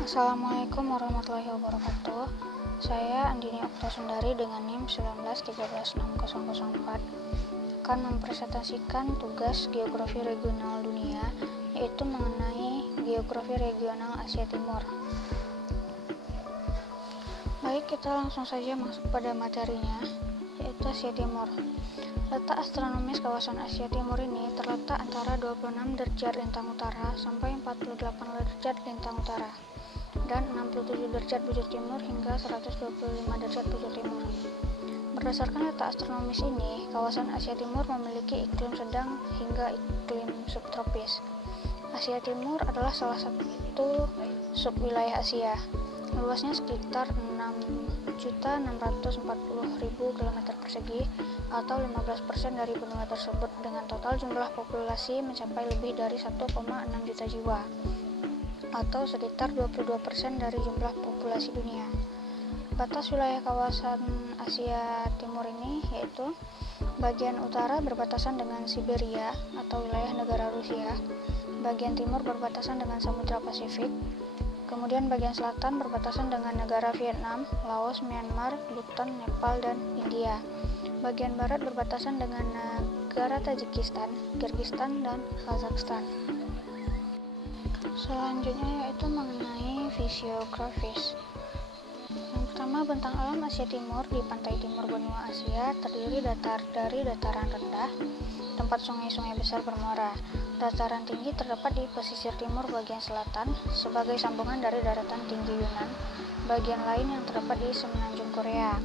Assalamualaikum warahmatullahi wabarakatuh. Saya Andini Oktasundari dengan NIM 1913604 akan mempresentasikan tugas Geografi Regional Dunia, yaitu mengenai Geografi Regional Asia Timur. Baik, kita langsung saja masuk pada materinya, yaitu Asia Timur. Letak astronomis kawasan Asia Timur ini terletak antara 26 derajat lintang utara sampai 48 derajat lintang utara dan 67 derajat bujur timur hingga 125 derajat bujur timur. Berdasarkan letak astronomis ini, kawasan Asia Timur memiliki iklim sedang hingga iklim subtropis. Asia Timur adalah salah satu subwilayah Asia. Luasnya sekitar 6.640.000 km persegi atau 15% dari benua tersebut, dengan total jumlah populasi mencapai lebih dari 1,6 juta jiwa atau sekitar 22% dari jumlah populasi dunia. Batas wilayah kawasan Asia Timur ini yaitu bagian utara berbatasan dengan Siberia atau wilayah negara Rusia, bagian timur berbatasan dengan Samudra Pasifik, kemudian bagian selatan berbatasan dengan negara Vietnam, Laos, Myanmar, Bhutan, Nepal, dan India. Bagian barat berbatasan dengan negara Tajikistan, Kyrgyzstan, dan Kazakhstan. Selanjutnya yaitu mengenai fisiografis. Yang pertama, bentang alam Asia Timur di pantai timur benua Asia terdiri dari dataran rendah, tempat sungai-sungai besar bermuara. Dataran tinggi terdapat di pesisir timur bagian selatan sebagai sambungan dari daratan tinggi Yunan, bagian lain yang terdapat di semenanjung Korea.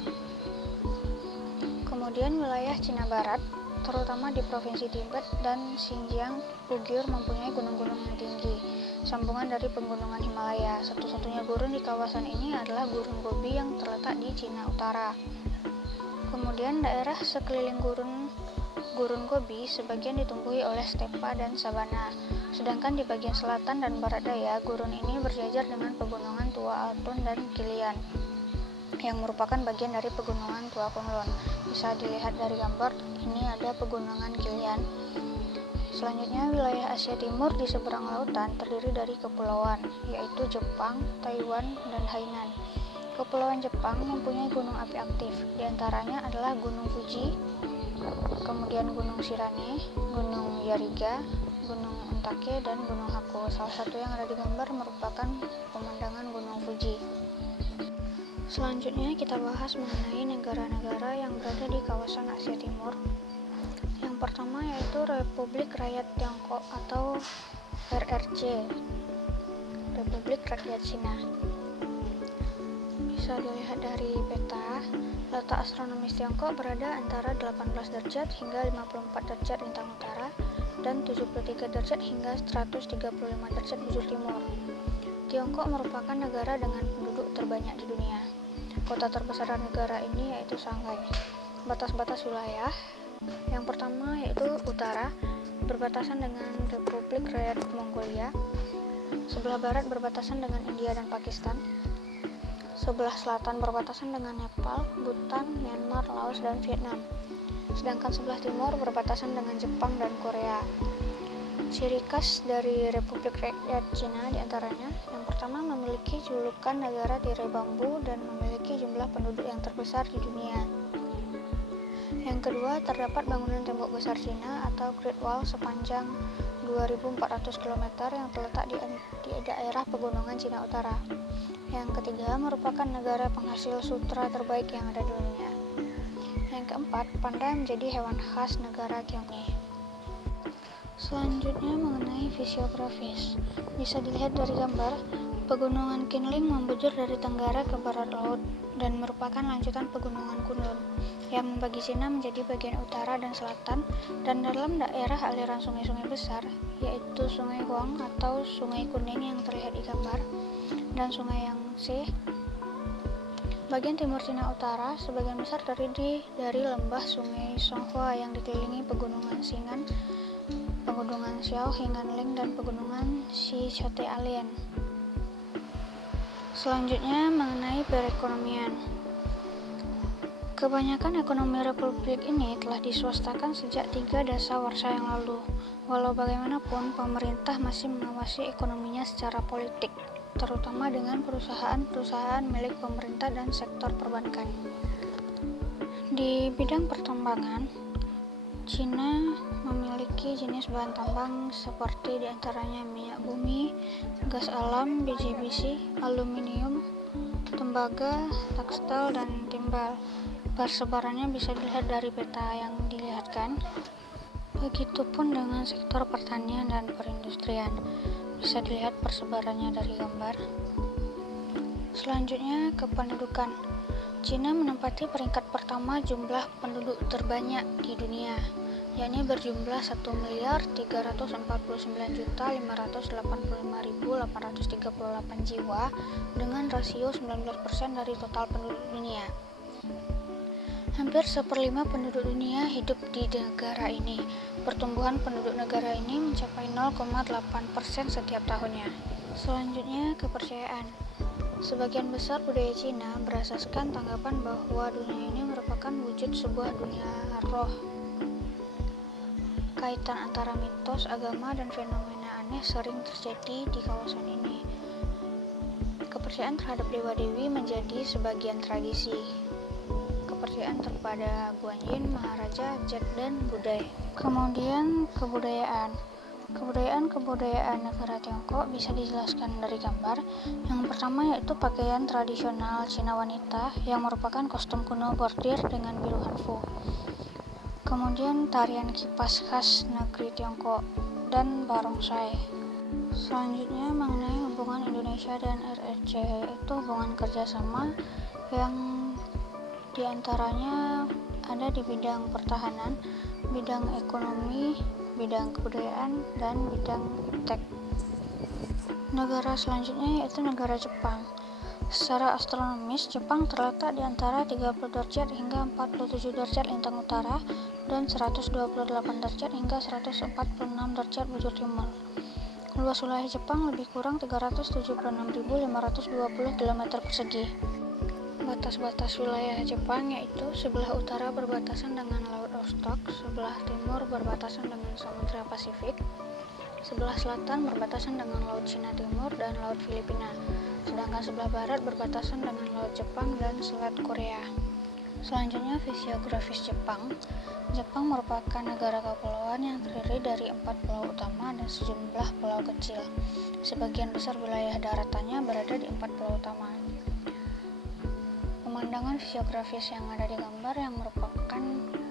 Kemudian wilayah Cina Barat, terutama di Provinsi Tibet dan Xinjiang, Uighur mempunyai gunung-gunung yang tinggi, sambungan dari pegunungan Himalaya. Satu-satunya gurun di kawasan ini adalah Gurun Gobi yang terletak di Cina Utara. Kemudian daerah sekeliling Gurun Gobi sebagian ditumbuhi oleh stepa dan sabana, sedangkan di bagian selatan dan barat daya gurun ini berjajar dengan pegunungan Tua Altun dan Kilian, yang merupakan bagian dari pegunungan Tua Kunlun. Bisa dilihat dari gambar, ini ada pegunungan Kilian. Selanjutnya, wilayah Asia Timur di seberang lautan terdiri dari kepulauan, yaitu Jepang, Taiwan, dan Hainan. Kepulauan Jepang mempunyai gunung api aktif, diantaranya adalah Gunung Fuji, kemudian Gunung Shirane, Gunung Yariga, Gunung Untake, dan Gunung Hako. Salah satu yang ada di gambar merupakan pemandangan Gunung Fuji. Selanjutnya kita bahas mengenai negara-negara yang berada di kawasan Asia Timur. Yang pertama yaitu Republik Rakyat Tiongkok atau RRC, Republik Rakyat Cina. Bisa dilihat dari peta, letak astronomis Tiongkok berada antara 18 derajat hingga 54 derajat lintang utara dan 73 derajat hingga 135 derajat bujur timur. Tiongkok merupakan negara dengan penduduk terbanyak di dunia. Kota terbesar negara ini yaitu Shanghai. Batas-batas wilayah. Yang pertama yaitu utara, berbatasan dengan Republik Rakyat Mongolia. Sebelah barat berbatasan dengan India dan Pakistan. Sebelah selatan berbatasan dengan Nepal, Bhutan, Myanmar, Laos, dan Vietnam. Sedangkan sebelah timur berbatasan dengan Jepang dan Korea. Ciri khas dari Republik Rakyat Cina diantaranya, yang pertama memiliki julukan negara tirai bambu dan memiliki jumlah penduduk yang terbesar di dunia. Yang kedua, terdapat bangunan tembok besar Cina atau Great Wall sepanjang 2.400 km yang terletak di daerah pegunungan Cina Utara. Yang ketiga, merupakan negara penghasil sutra terbaik yang ada di dunia. Yang keempat, panda menjadi hewan khas negara Tiongkok. Selanjutnya mengenai fisiografis. Bisa dilihat dari gambar, pegunungan Qinling membujur dari tenggara ke barat laut dan merupakan lanjutan pegunungan Kunlun yang membagi Cina menjadi bagian utara dan selatan, dan dalam daerah aliran sungai-sungai besar, yaitu Sungai Huang atau Sungai Kuning yang terlihat di gambar, dan Sungai Yangtze. Bagian timur Cina Utara sebagian besar terdiri dari lembah Sungai Songhua yang dikelilingi pegunungan Xingan, pegunungan Xiao Hinganling, dan pegunungan Shichote-Alien. Selanjutnya mengenai perekonomian. Kebanyakan ekonomi republik ini telah diswastakan sejak 3 dasawarsa yang lalu. Walau bagaimanapun, pemerintah masih mengawasi ekonominya secara politik. terutama dengan perusahaan-perusahaan milik pemerintah dan sektor perbankan. Di bidang pertambangan, Cina memiliki jenis bahan tambang seperti diantaranya minyak bumi, gas alam, biji besi, aluminium, tembaga, tekstil, dan timbal. Persebarannya bisa dilihat dari peta yang dilihatkan. Begitupun dengan sektor pertanian dan perindustrian. Bisa dilihat persebarannya dari gambar. Selanjutnya, kependudukan. Cina menempati peringkat pertama jumlah penduduk terbanyak di dunia, yakni berjumlah 1.349.585.838 jiwa dengan rasio 19% dari total penduduk dunia. Hampir 1/5 penduduk dunia hidup di negara ini. Pertumbuhan penduduk negara ini mencapai 0,8% setiap tahunnya. Selanjutnya, kepercayaan. Sebagian besar budaya Cina berasaskan tanggapan bahwa dunia ini merupakan wujud sebuah dunia roh. Kaitan antara mitos, agama, dan fenomena aneh sering terjadi di kawasan ini. Kepercayaan terhadap dewa-dewi menjadi sebagian tradisi. Kepercayaan kepada Guanyin, Maharaja, Jack, dan Budaya. Kemudian kebudayaan. Kebudayaan negara Tiongkok bisa dijelaskan dari gambar. Yang pertama yaitu pakaian tradisional Cina wanita yang merupakan kostum kuno bordir dengan biru hanfu. Kemudian tarian kipas khas negeri Tiongkok dan barongsai. Selanjutnya mengenai hubungan Indonesia dan RRC, yaitu hubungan kerjasama yang diantaranya ada di bidang pertahanan, bidang ekonomi, bidang kebudayaan, dan bidang iptek. Negara selanjutnya yaitu negara Jepang. Secara astronomis, Jepang terletak di antara 30 derajat hingga 47 derajat lintang utara dan 128 derajat hingga 146 derajat bujur timur. Luas wilayah Jepang lebih kurang 376.520 km persegi. Batas-batas wilayah Jepang yaitu sebelah utara berbatasan dengan Laut Okhotsk, sebelah timur berbatasan dengan Samudra Pasifik, sebelah selatan berbatasan dengan Laut Cina Timur dan Laut Filipina, sedangkan sebelah barat berbatasan dengan Laut Jepang dan Selat Korea. Selanjutnya, fisiografis Jepang. Jepang merupakan negara kepulauan yang terdiri dari 4 pulau utama dan sejumlah pulau kecil. Sebagian besar wilayah daratannya berada di 4 pulau utama. Pemandangan fisiografis yang ada di gambar yang merupakan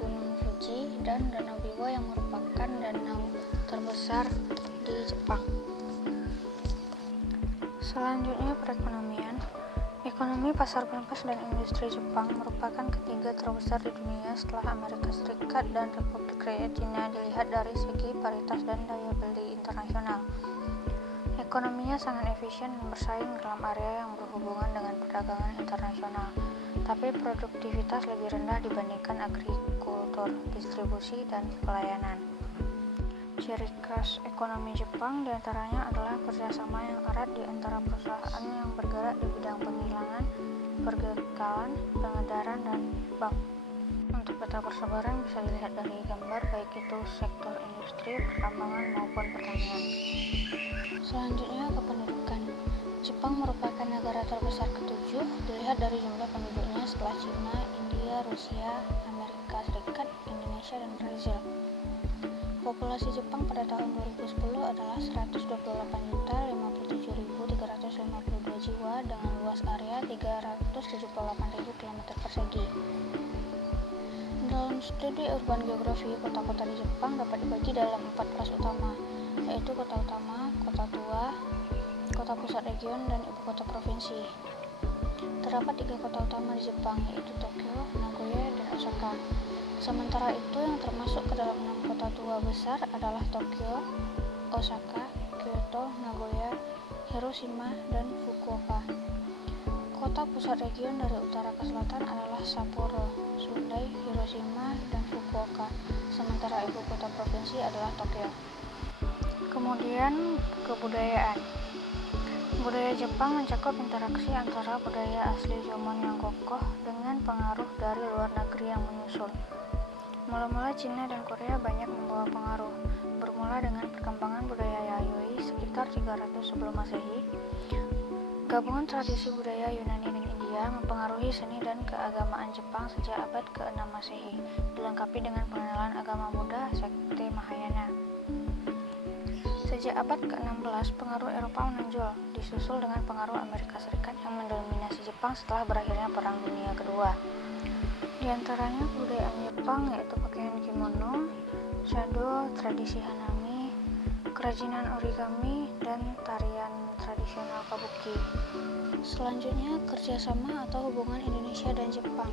Gunung Fuji dan Danau Biwa yang merupakan danau terbesar di Jepang. Selanjutnya, perekonomian. Ekonomi pasar bebas dan industri Jepang merupakan ketiga terbesar di dunia setelah Amerika Serikat dan Republik Rakyat Cina dilihat dari segi paritas dan daya beli internasional. Ekonominya sangat efisien dan bersaing dalam area yang berhubungan dengan perdagangan internasional, tapi produktivitas lebih rendah dibandingkan agrikultur, distribusi, dan pelayanan. Ciri khas ekonomi Jepang diantaranya adalah kerjasama yang erat di antara perusahaan yang bergerak di bidang penghilangan, pergekalan, pengedaran, dan bank. Untuk peta persebaran bisa dilihat dari gambar baik itu sektor industri, pertambangan, maupun pertanian. Selanjutnya, kependudukan. Jepang merupakan negara terbesar ke-7 dilihat dari jumlah penduduknya setelah Cina, India, Rusia, Amerika Serikat, Indonesia, dan Brazil. Populasi Jepang pada tahun 2010 adalah 128.057.352 jiwa dengan luas area 378.000 km persegi. Dalam studi urban geografi, kota-kota di Jepang dapat dibagi dalam 4 kelas utama, yaitu kota utama, kota tua, kota pusat region, dan ibu kota provinsi. Terdapat 3 kota utama di Jepang, yaitu Tokyo, Nagoya, dan Osaka. Sementara itu, yang termasuk ke dalam 6 kota tua besar adalah Tokyo, Osaka, Kyoto, Nagoya, Hiroshima, dan Fukuoka. Kota pusat region dari utara ke selatan adalah Sapporo, Sundai, Hiroshima, dan Fukuoka. Sementara ibu kota provinsi adalah Tokyo. Kemudian, kebudayaan. Budaya Jepang mencakup interaksi antara budaya asli Jomon yang kokoh dengan pengaruh dari luar negeri yang menyusul. Mula-mula Cina dan Korea banyak membawa pengaruh, bermula dengan perkembangan budaya Yayoi sekitar 300 sebelum Masehi. Gabungan tradisi budaya Yunani dan India mempengaruhi seni dan keagamaan Jepang sejak abad ke-6 Masehi, dilengkapi dengan pengenalan agama Buddha, sekte Mahayana. Sejak abad ke-16, pengaruh Eropa menonjol, disusul dengan pengaruh Amerika Serikat yang mendominasi Jepang setelah berakhirnya Perang Dunia Kedua. Di antaranya kebudayaan Jepang yaitu pakaian kimono, chado, tradisi hanami, kerajinan origami, dan tarian tradisional kabuki. Selanjutnya, kerjasama atau hubungan Indonesia dan Jepang.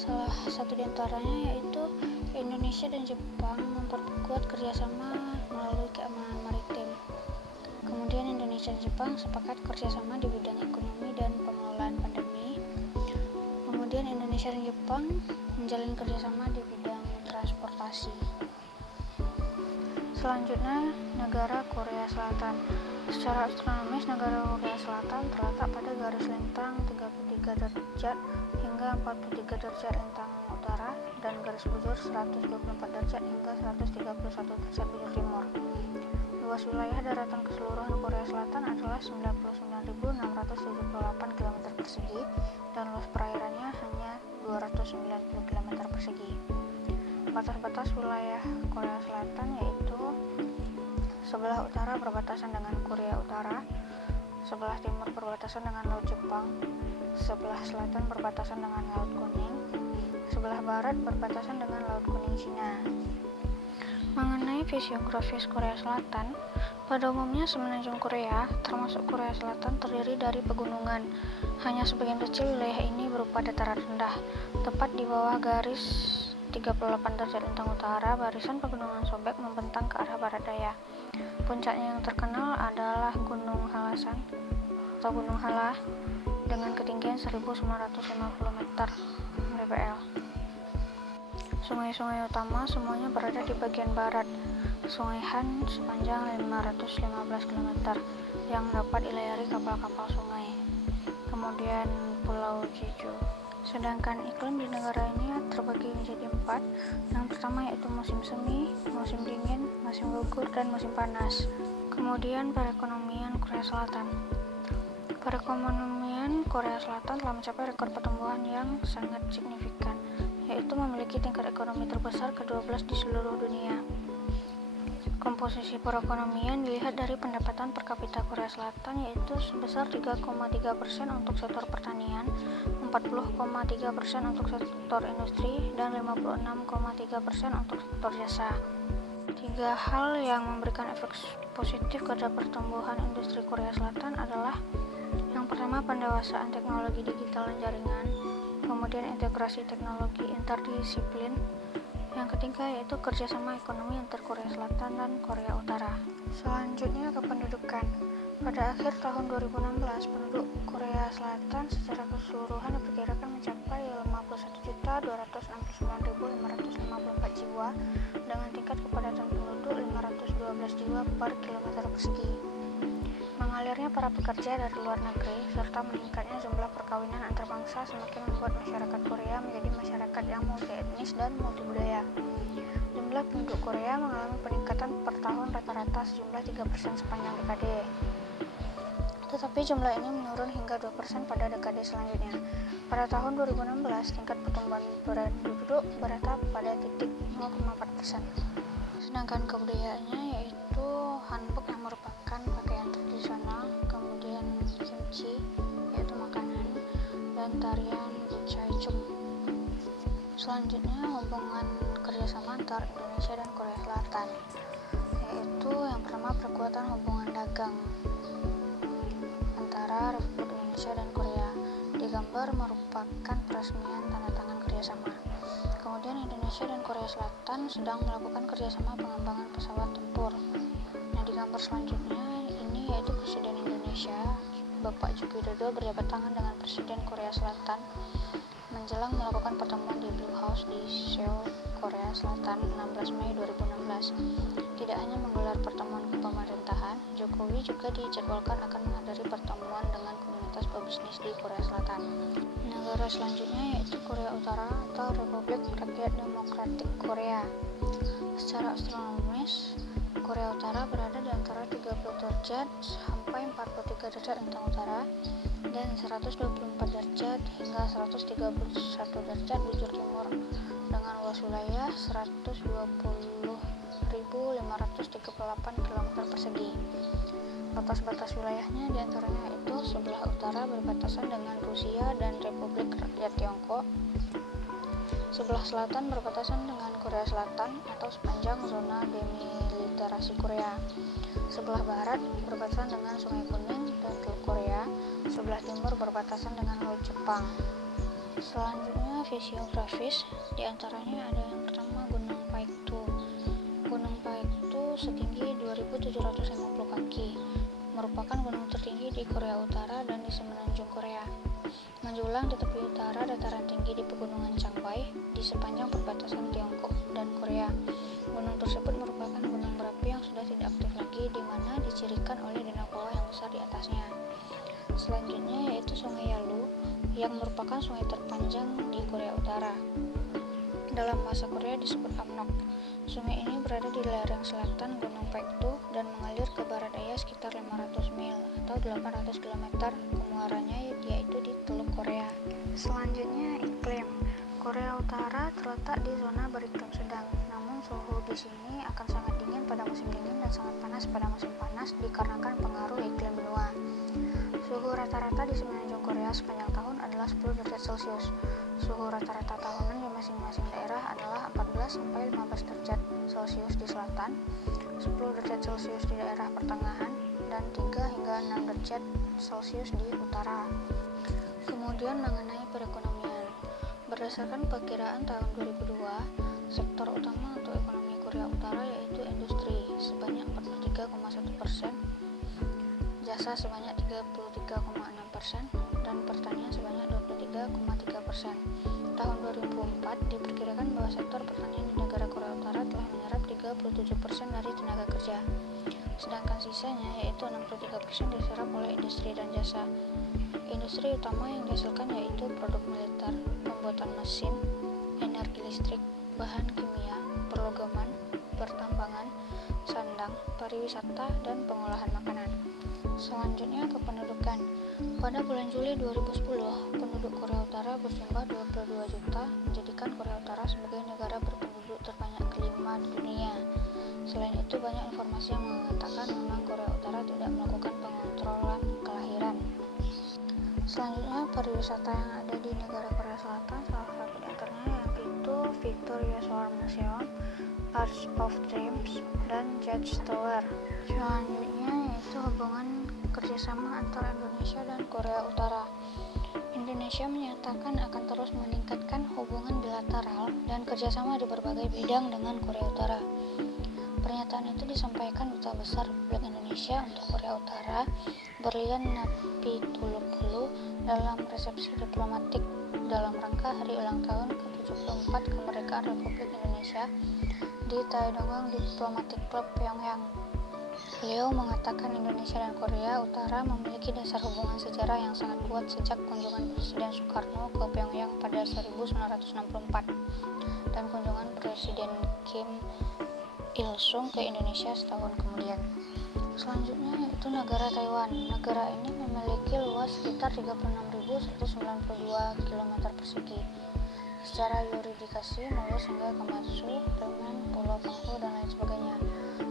Salah satu di antaranya yaitu Indonesia dan Jepang memperkuat kerjasama melalui keamanan maritim. Kemudian Indonesia dan Jepang sepakat kerjasama di bidang ekonomi dan pengelolaan pandemi. Kemudian Indonesia dan Jepang menjalin kerjasama di bidang transportasi. Selanjutnya, negara Korea Selatan. Secara astronomis, negara Korea Selatan terletak pada garis lintang 33 derajat hingga 43 derajat lintang utara dan garis bujur 124 derajat hingga 131 derajat bujur timur. Luas wilayah daratan keseluruhan Korea Selatan adalah 99.678 km persegi dan luas perairannya hanya 290 km persegi. Batas-batas wilayah Korea Selatan yaitu sebelah utara berbatasan dengan Korea Utara, sebelah timur berbatasan dengan Laut Jepang, sebelah selatan berbatasan dengan Laut Kuning, sebelah barat berbatasan dengan Laut Kuning Cina. Mengenai fisiografis Korea Selatan, pada umumnya semenanjung Korea, termasuk Korea Selatan, terdiri dari pegunungan. Hanya sebagian kecil wilayah ini berupa dataran rendah. Tepat di bawah garis 38 derajat lintang utara, barisan pegunungan Sobek membentang ke arah barat daya. Puncaknya yang terkenal adalah Gunung Halasan atau Gunung Halah dengan ketinggian 1950 meter mdpl. Sungai-sungai utama semuanya berada di bagian barat. Sungai Han sepanjang 515 km yang dapat dilayari kapal-kapal sungai. Kemudian Pulau Jeju. Sedangkan iklim di negara ini terbagi menjadi 4. Yang pertama yaitu musim semi, musim dingin, musim gugur, dan musim panas. Kemudian perekonomian Korea Selatan. Perekonomian Korea Selatan telah mencapai rekor pertumbuhan yang sangat signifikan, yaitu memiliki tingkat ekonomi terbesar ke-12 di seluruh dunia. Komposisi perekonomian dilihat dari pendapatan per kapita Korea Selatan yaitu sebesar 3,3% untuk sektor pertanian, 40,3% untuk sektor industri, dan 56,3% untuk sektor jasa. 3 hal yang memberikan efek positif pada pertumbuhan industri Korea Selatan adalah yang pertama pendewasaan teknologi digital dan jaringan, kemudian integrasi teknologi interdisiplin, yang ketiga yaitu kerjasama ekonomi antar Korea Selatan dan Korea Utara. Selanjutnya kependudukan. Pada akhir tahun 2016, penduduk Korea Selatan secara keseluruhan diperkirakan mencapai 51.269.554 jiwa dengan tingkat kepadatan penduduk 512 jiwa per kilometer persegi. Mengalirnya para pekerja dari luar negeri serta meningkatnya jumlah perkawinan antar bangsa semakin membuat masyarakat Korea menjadi masyarakat yang multi-etnis dan multibudaya. Jumlah penduduk Korea mengalami peningkatan per tahun rata-rata sejumlah 3% sepanjang dekade. Tetapi jumlah ini menurun hingga 2% pada dekade selanjutnya. Pada tahun 2016, tingkat pertumbuhan penduduk beratap pada titik 0,4%. Sedangkan kebudayaannya yaitu hanbok yang merupakan pakaian tradisional, kemudian kimchi yaitu makanan, dan tarian Buchaechum. Selanjutnya hubungan kerjasama antara Indonesia dan Korea Selatan, yaitu yang pertama perkuatan hubungan dagang antara Republik Indonesia dan Korea. Digambar merupakan peresmian tanda tangan kerjasama. Kemudian Indonesia dan Korea Selatan sedang melakukan kerjasama pengembangan pesawat tempur. Nah, di gambar selanjutnya ini yaitu Presiden Indonesia Bapak Joko Widodo berjabat tangan dengan Presiden Korea Selatan menjelang melakukan pertemuan di Blue House di Seoul, Korea Selatan 16 Mei 2016. Tidak hanya menggelar pertemuan kepemerintahan, Jokowi juga dijadwalkan akan menghadiri pertemuan dengan komunitas pebisnis di Korea Selatan. Negara selanjutnya yaitu Korea Utara atau Republik Rakyat Demokratik Korea. Secara astronomis, Korea Utara berada di antara 30 derajat sampai 43 derajat lintang utara dan 124 derajat hingga 131 derajat bujur timur dengan luas wilayah 120.538 km persegi. Batas-batas wilayahnya diantaranya itu sebelah utara berbatasan dengan Rusia dan Republik Rakyat Tiongkok, sebelah selatan berbatasan dengan Korea Selatan atau sepanjang zona demilitarisasi Korea, sebelah barat berbatasan dengan Sungai Kuning dan Teluk Korea, sebelah timur berbatasan dengan Laut Jepang. Selanjutnya fisiografis, diantaranya ada yang pertama Gunung Paektu. Gunung Paektu setinggi 2.750 kaki, merupakan gunung tertinggi di Korea Utara dan di semenanjung Korea. Menjulang di tepi utara dataran tinggi di pegunungan Changbai di sepanjang perbatasan Tiongkok dan Korea. Gunung tersebut merupakan gunung berapi yang sudah tidak aktif lagi, di mana dicirikan oleh danau kawah yang besar di atasnya. Selanjutnya yaitu Sungai Yalu yang merupakan sungai terpanjang di Korea Utara. Dalam bahasa Korea disebut Amnok. Sungai ini berada di lereng selatan Gunung Paektu dan mengalir ke barat daya sekitar 500 mil atau 800 km ke muaranya, yaitu di Teluk Korea. Selanjutnya iklim. Korea Utara terletak di zona beriklim sedang, namun suhu di sini akan sangat dingin pada musim dingin dan sangat panas pada musim panas dikarenakan pengaruh iklim benua. Suhu rata-rata di semenanjung Korea sepanjang tahun adalah 10 derajat Celcius. Suhu rata-rata tahunan di masing-masing daerah adalah 14-15 derajat Celcius di selatan, 10 derajat Celcius di daerah pertengahan, dan 3 hingga 6 derajat Celcius di utara. Kemudian mengenai perekonomian. Berdasarkan perkiraan tahun 2002, sektor utama untuk ekonomi Korea Utara yaitu industri sebanyak 43,1%, jasa sebanyak 33,6%, dan pertanian sebanyak 23,3%. Tahun 2004 diperkirakan bahwa sektor pertanian di negara Korea Utara telah menyerap 37% dari tenaga kerja, sedangkan sisanya yaitu 63% diserap oleh industri dan jasa. Industri utama yang dihasilkan yaitu produk militer, pembuatan mesin, energi listrik, bahan kimia, perlogaman, pertambangan, sandang, pariwisata, dan pengolahan makanan. Selanjutnya kependudukan. Pada bulan Juli 2010, penduduk Korea Utara berjumlah 22 juta, menjadikan Korea Utara sebagai negara berpenduduk terbanyak kelima di dunia. Selain itu, banyak informasi yang mengatakan memang Korea Utara tidak melakukan pengontrolan kelahiran. Selanjutnya pariwisata yang ada di negara Korea Selatan, salah satu di antaranya yaitu Victoria Solar Museum, Arch of Dreams, dan Judge Tower. Selanjutnya yaitu hubungan kerjasama antara Indonesia dan Korea Utara. Indonesia menyatakan akan terus meningkatkan hubungan bilateral dan kerjasama di berbagai bidang dengan Korea Utara. Pernyataan itu disampaikan Duta Besar Republik Indonesia untuk Korea Utara, Berlian Napitulupulu, dalam resepsi diplomatik dalam rangka hari ulang tahun ke-74 kemerdekaan Republik Indonesia di Taedonggang Diplomatic Club Pyongyang. Beliau mengatakan Indonesia dan Korea Utara memiliki dasar hubungan sejarah yang sangat kuat sejak kunjungan Presiden Soekarno ke Pyongyang pada 1964 dan kunjungan Presiden Kim Il-sung ke Indonesia setahun kemudian. Selanjutnya yaitu negara Taiwan. Negara ini memiliki luas sekitar 36.192 km persegi. Secara yuridikasi meluas hingga ke Matsu dengan Pulau Penghu dan lain sebagainya.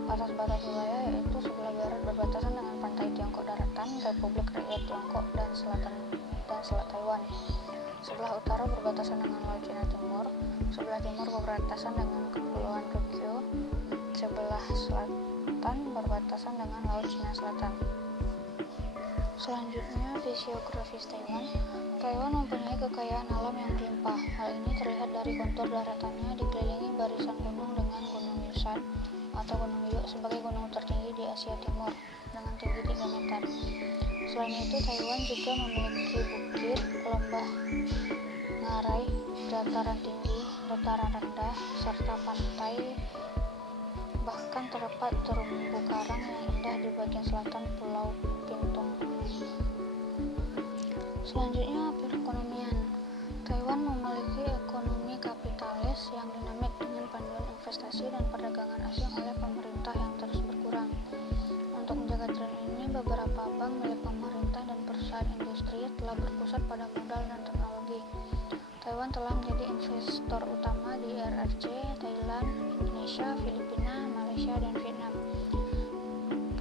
Batas-batas wilayah yaitu sebelah barat berbatasan dengan pantai Tiongkok Daratan, Republik Rakyat Tiongkok, dan Selat Taiwan. Sebelah utara berbatasan dengan Laut Cina Timur, sebelah timur berbatasan dengan Kepulauan Ryukyu, sebelah selatan berbatasan dengan Laut Cina Selatan. Selanjutnya fisiografis Taiwan. Taiwan mempunyai kekayaan alam yang berlimpah. Hal ini terlihat dari kontur daratannya dikelilingi barisan gunung dengan Gunung Yusan atau Gunung Yuk sebagai gunung tertinggi di Asia Timur dengan tinggi 3 meter. Selain itu, Taiwan juga memiliki bukit, lembah ngarai, dataran tinggi, dataran rendah, serta pantai. Bahkan terdapat terumbu karang yang indah di bagian selatan Pulau Pintung. Selanjutnya perekonomian. Taiwan memiliki ekonomi kapitalis yang dinamik dengan panduan investasi dan perdagangan asing oleh pemerintah yang terus berkembang. beberapa bank milik pemerintah dan perusahaan industri telah berpusat pada modal dan teknologi. Taiwan telah menjadi investor utama di RRC, Thailand, Indonesia, Filipina, Malaysia, dan Vietnam.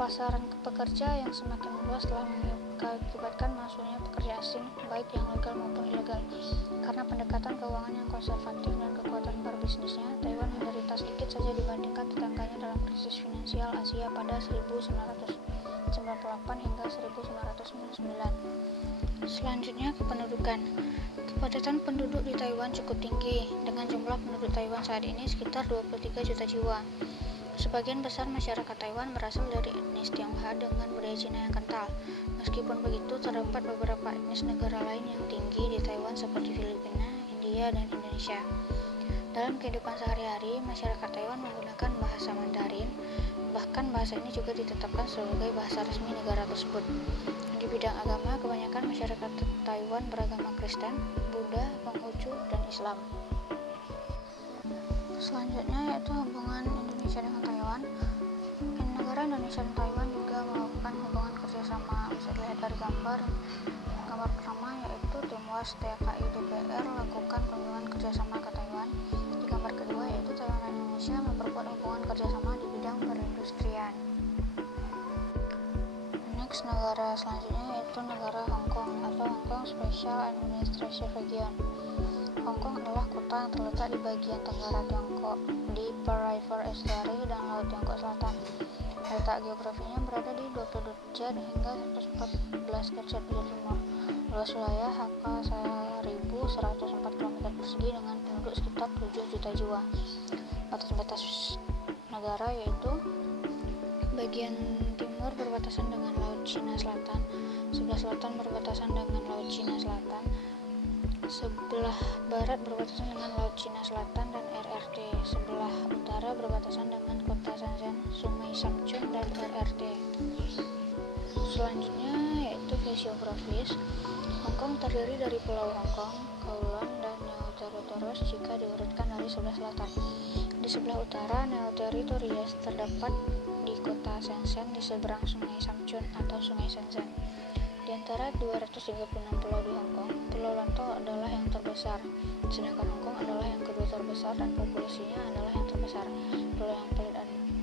Pasaran pekerja yang semakin luas telah mengakibatkan masuknya pekerja asing, baik yang legal maupun ilegal. Karena pendekatan keuangan yang konservatif dan kekuatan berbisnisnya, Taiwan menderita sedikit saja dibandingkan tetangganya dalam krisis finansial Asia pada 1998 hingga 1999. Selanjutnya, kependudukan. Kepadatan penduduk di Taiwan cukup tinggi, dengan jumlah penduduk Taiwan saat ini sekitar 23 juta jiwa. Sebagian besar masyarakat Taiwan berasal dari etnis Tionghoa dengan budaya Cina yang kental. Meskipun begitu, terdapat beberapa etnis negara lain yang tinggi di Taiwan seperti Filipina, India, dan Indonesia. Dalam kehidupan sehari-hari, masyarakat Taiwan menggunakan bahasa Mandarin, bahkan bahasa ini juga ditetapkan sebagai bahasa resmi negara tersebut. Di bidang agama, kebanyakan masyarakat Taiwan beragama Kristen, Buddha, Konghucu, dan Islam. Selanjutnya yaitu hubungan Indonesia dengan Taiwan. Negara Indonesia dan Taiwan juga melakukan hubungan kerjasama. Bisa dilihat dari gambar pertama yaitu Timwas TKI DPR lakukan kunjungan kerjasama ke Taiwan. Di gambar kedua yaitu Taiwan dan Indonesia memperkuat hubungan kerjasama di bidang perindustrian. Next, negara selanjutnya yaitu negara Hong Kong atau Hong Kong Special Administrative Region. Hong Kong adalah kota yang terletak di bagian tenggara Tiongkok, di Pearl River Estuary dan Laut Tiongkok Selatan. Letak geografinya berada di 20 derajat hingga 114 derajat bujur timur. Luas wilayah HK 1.104 km persegi dengan penduduk sekitar 7 juta jiwa. Batas-batas negara yaitu bagian timur berbatasan dengan Laut Cina Selatan, sebelah selatan berbatasan dengan Laut Cina Selatan, sebelah barat berbatasan dengan Laut Cina Selatan dan RRT, sebelah utara berbatasan dengan kota Shenzhen, Sungai Samchun, dan RRT. Selanjutnya yaitu geografis. Hong Kong terdiri dari Pulau Hong Kong, Kowloon, dan New Territories jika diurutkan dari sebelah selatan. Di sebelah utara, New Territories terdapat di kota Shenzhen di seberang Sungai Samchun atau Sungai Shenzhen. Di antara 236 pulau di Hong Kong, Pulau Lantau adalah yang terbesar, sedangkan Hong Kong adalah yang kedua terbesar dan populasinya adalah yang terbesar. Pulau yang paling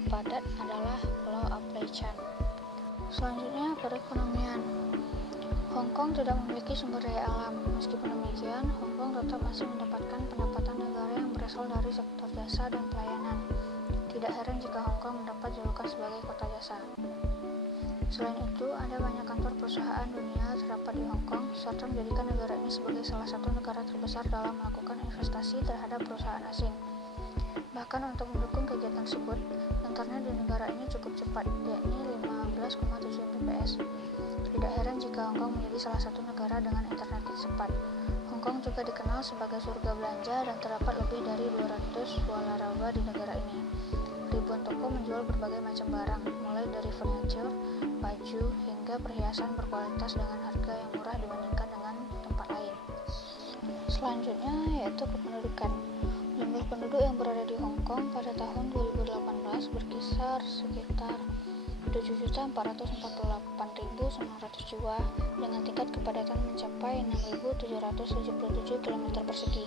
padat adalah Pulau Aplechan. Selanjutnya, perekonomian. Hong Kong tidak memiliki sumber daya alam. Meskipun demikian, Hong Kong tetap masih mendapatkan pendapatan negara yang berasal dari sektor jasa dan pelayanan. Tidak heran jika Hong Kong mendapat julukan sebagai kota jasa. Selain itu, ada banyak kantor perusahaan dunia terdapat di Hong Kong, serta menjadikan negara ini sebagai salah satu negara terbesar dalam melakukan investasi terhadap perusahaan asing. Bahkan untuk mendukung kegiatan tersebut, internet di negara ini cukup cepat, yakni 15,7 Mbps. Tidak heran jika Hong Kong menjadi salah satu negara dengan internet cepat. Hong Kong juga dikenal sebagai surga belanja dan terdapat lebih dari 200 waralaba di negara ini. Ribuan toko menjual berbagai macam barang, mulai dari furniture, baju, hingga perhiasan berkualitas dengan harga yang murah dibandingkan dengan tempat lain. Selanjutnya yaitu kependudukan. Jumlah penduduk yang berada di Hong Kong pada tahun 2018 berkisar sekitar 7.448.900 jiwa dengan tingkat kepadatan mencapai 6.777 km persegi.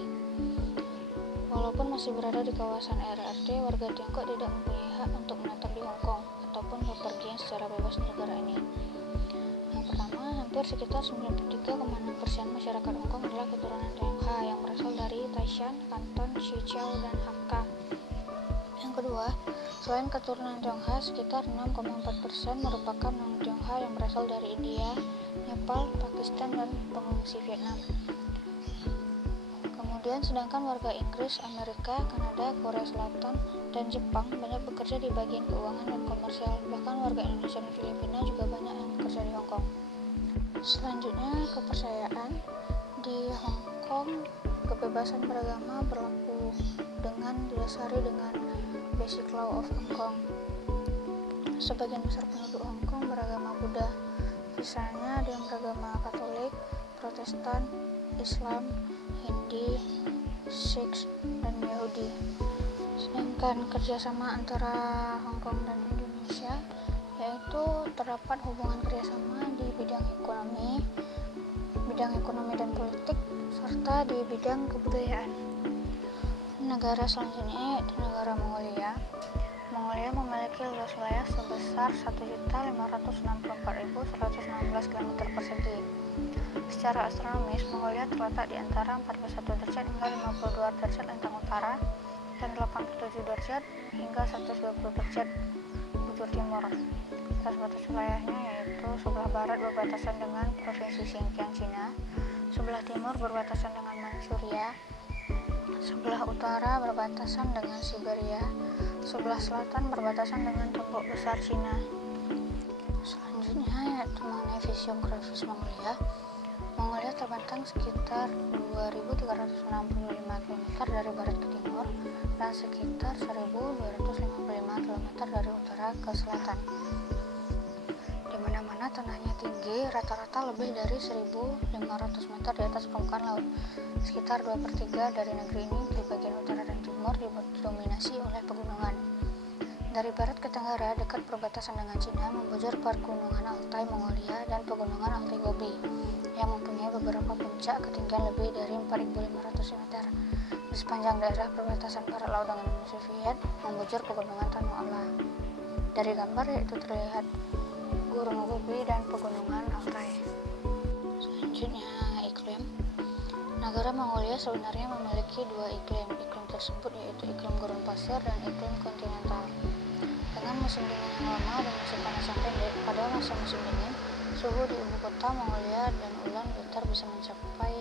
Walaupun masih berada di kawasan RRT, warga Tiongkok tidak mempunyai hak untuk menetap di Hong Kong ataupun bepergian secara bebas di negara ini. Yang pertama, hampir sekitar 93,6% masyarakat Hong Kong adalah keturunan Tionghoa yang berasal dari Taishan, Kanton, Sichuan, dan Hakka. Yang kedua, selain keturunan Tionghoa, sekitar 6,4% merupakan non-Tionghoa yang berasal dari India, Nepal, Pakistan, dan pengungsi Vietnam. Kemudian sedangkan warga Inggris, Amerika, Kanada, Korea Selatan, dan Jepang banyak bekerja di bagian keuangan dan komersial. Bahkan warga Indonesia dan Filipina juga banyak yang bekerja di Hong Kong. Selanjutnya, kepercayaan. Di Hong Kong, kebebasan beragama berlaku dengan didasari dengan Basic Law of Hong Kong. Sebagian besar penduduk Hong Kong beragama Buddha. Misalnya ada yang beragama Katolik, Protestan, Islam, Hindi, Sikh, dan Yahudi. Sedangkan kerjasama antara Hong Kong dan Indonesia yaitu terdapat hubungan kerjasama di bidang ekonomi dan politik, serta di bidang kebudayaan. Negara selanjutnya yaitu negara Mongolia. Mongolia memiliki luas wilayah sebesar 1.564.116 km persegi. Secara astronomis, Mongolia terletak di antara 41 derajat hingga 52 derajat lintang utara dan 87 derajat hingga 120 derajat bujur timur. Batas wilayahnya yaitu sebelah barat berbatasan dengan provinsi Xinjiang, Cina, sebelah timur berbatasan dengan Manchuria, sebelah utara berbatasan dengan Siberia, sebelah selatan berbatasan dengan Tembok Besar Cina. Selanjutnya yaitu mengenai fisiografis Mongolia. Mongolia terbentang sekitar 2.365 km dari barat ke timur dan sekitar 1.255 km dari utara ke selatan. Di mana-mana tanahnya tinggi, rata-rata lebih dari 1.500 meter di atas permukaan laut. Sekitar 2/3 dari negeri ini di bagian utara dan timur didominasi oleh pegunungan. Dari barat ke tenggara, dekat perbatasan dengan Cina, membujur Pegunungan Altai Mongolia dan Pegunungan Altai Gobi, yang mempunyai beberapa puncak ketinggian lebih dari 4.500 meter. Di sepanjang daerah perbatasan barat laut dengan Uni Soviet, membujur Pegunungan Tanu Allah. Dari gambar yaitu terlihat Gunung Gobi dan Pegunungan Altai. Selanjutnya, iklim. Negara Mongolia sebenarnya memiliki dua iklim. Iklim tersebut yaitu iklim gurun pasir dan iklim kontinental. Dengan musim dingin yang lama dan musim panas yang pendek, pada masa musim dingin, suhu di ibu kota Mongolia dan Ulan-Bator bisa mencapai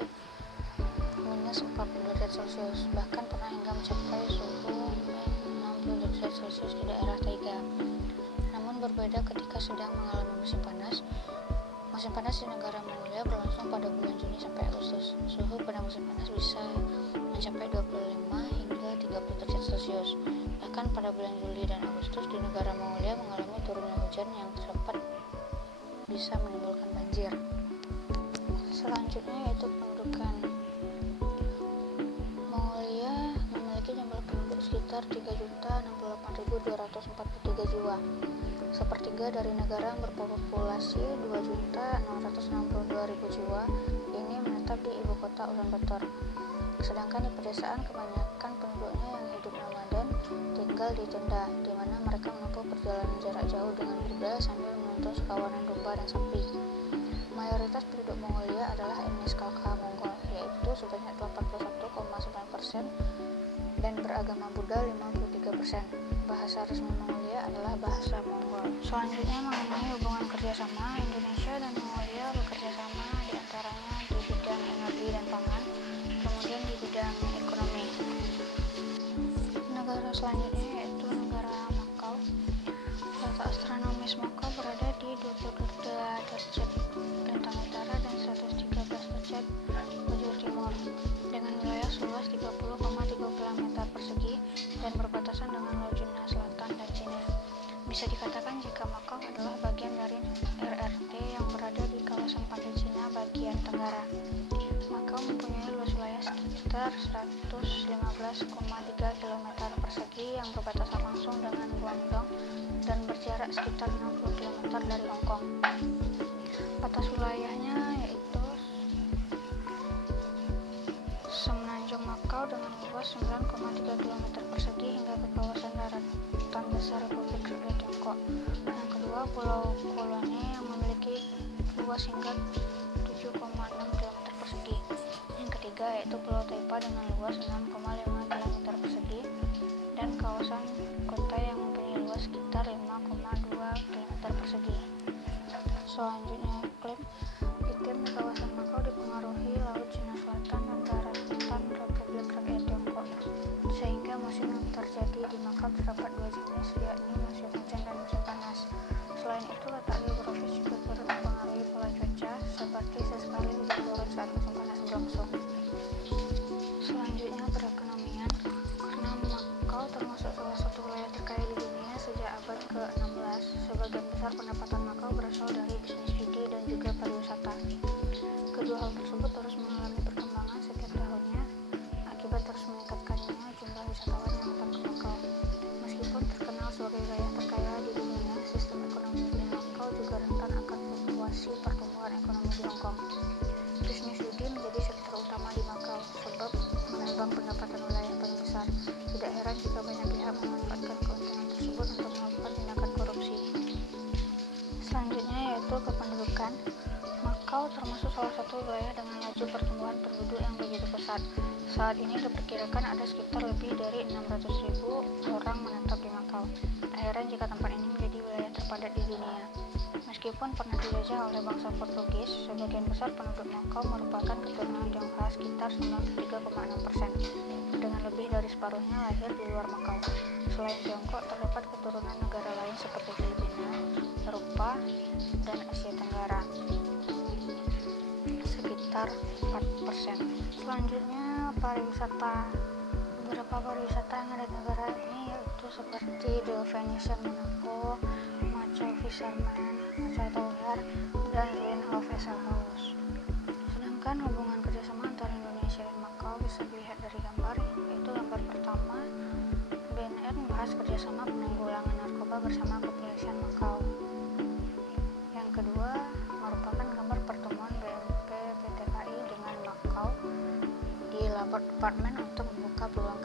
minus 40 derajat Celcius, bahkan pernah hingga mencapai suhu 60 derajat Celcius di daerah taiga. Namun berbeda ketika sedang mengalami musim panas. Musim panas di negara Mongolia berlangsung pada bulan Juni sampai Agustus. Suhu pada musim panas bisa mencapai 25 hingga 30 derajat Celcius. Bahkan pada bulan Juli dan Agustus di negara Mongolia mengalami turunnya hujan yang cepat bisa menimbulkan banjir. Selanjutnya yaitu pendudukan. Mongolia memiliki jumlah penduduk sekitar 3.068.243 jiwa. Sepertiga dari negara yang berpopulasi 2.662.000 jiwa ini menetap di ibu kota Ulan-Bator. Sedangkan di pedesaan kebanyakan penduduknya yang hidup nomaden tinggal di tenda, di mana mereka menempuh perjalanan jarak jauh dengan kuda sambil menuntun sekawanan domba dan sapi. Mayoritas penduduk Mongolia adalah etnis Khalkha Mongol, yaitu sebanyak 81,9% dan beragama Buddha 53%. Bahasa resmi Mongolia adalah bahasa Mongol. Selanjutnya mengenai hubungan kerjasama, Indonesia dan Mongolia bekerja sama di antaranya di bidang energi dan pangan, kemudian di bidang ekonomi. Negara selanjutnya yaitu negara Makau. Letak astronomis Makau berada di 22 derajat lintang utara dan 113 derajat bujur timur, dengan wilayah seluas 30,30 meter persegi dan berbatasan dengan Laut Cina Selatan dan Cina. Bisa dikatakan jika Makau adalah bagian dari RRT yang berada di kawasan pantai Cina bagian tenggara. Makau mempunyai luas wilayah sekitar 115,3 km persegi yang berbatasan langsung dengan Guangdong dan berjarak sekitar 60 km dari Hong Kong. Batas wilayahnya yaitu Semenanjung Makau dengan luas 9,3 km persegi hingga ke kawasan daratan besar Republik Rakyat Tiongkok. Yang kedua, Pulau Koloni yang memiliki luas hingga 7,6 km persegi. Yang ketiga yaitu Pulau Taipa dengan luas 6,5 km persegi dan kawasan kota yang mempunyai luas sekitar 5,2 km persegi. Selanjutnya, iklim di kawasan Makau dipengaruhi Laut Cina Selatan dan daratan Republik Rakyat Tiongkok, sehingga musim yang terjadi di Makau terdapat dua jenis, yakni musim hujan dan musim panas. Selain itu, letak geografis juga turut mempengaruhi pola cuaca, seperti sesekali hujan turun saat musim panas berlangsung. Selanjutnya, perekonomian. Karena Makau termasuk salah satu wilayah terkaya di dunia sejak abad ke-16, sebagian besar pendapatan Makau berasal dari bisnis judi dan juga pariwisata. Kedua hal tersebut terus mengalami perkembangan setiap tahunnya akibat terus meningkatkannya jumlah wisatawan yang datang ke Makau. Meskipun terkenal sebagai wilayah terkaya di dunia, sistem ekonomi di Hong Kong. Bisnis judi menjadi sektor utama di Makau sebab menyumbang pendapatan wilayah paling besar. Tidak heran jika banyak pihak memanfaatkan keuntungan tersebut untuk melakukan tindakan korupsi. Selanjutnya yaitu kependudukan. Makau termasuk salah satu wilayah dengan laju pertumbuhan penduduk yang begitu pesat. Saat ini diperkirakan ada sekitar lebih dari 600.000 orang menetap di Makau. Tak heran jika tempat ini menjadi wilayah terpadat di dunia. Meskipun pernah dijajah oleh bangsa Portugis, sebagian besar penduduk Makau merupakan keturunan Tionghoa sekitar 93,6%, dengan lebih dari separuhnya lahir di luar Makau. Selain Tiongkok, terdapat keturunan negara lain seperti Filipina, Eropa, dan Asia Tenggara, sekitar 4%. Selanjutnya, pariwisata. Beberapa pariwisata yang ada di negara ini yaitu seperti The Venetian Monaco, Macau Fisherman, Macau Tower, dan Ruin of Vessel House. Sedangkan hubungan kerjasama antara Indonesia dan Makau bisa dilihat dari gambar, yaitu gambar pertama, BNN membahas kerjasama penanggulangan narkoba bersama kepolisian Makau. Yang kedua merupakan gambar pertemuan BNP PT KAI dengan Makau di Labor Department untuk membuka peluang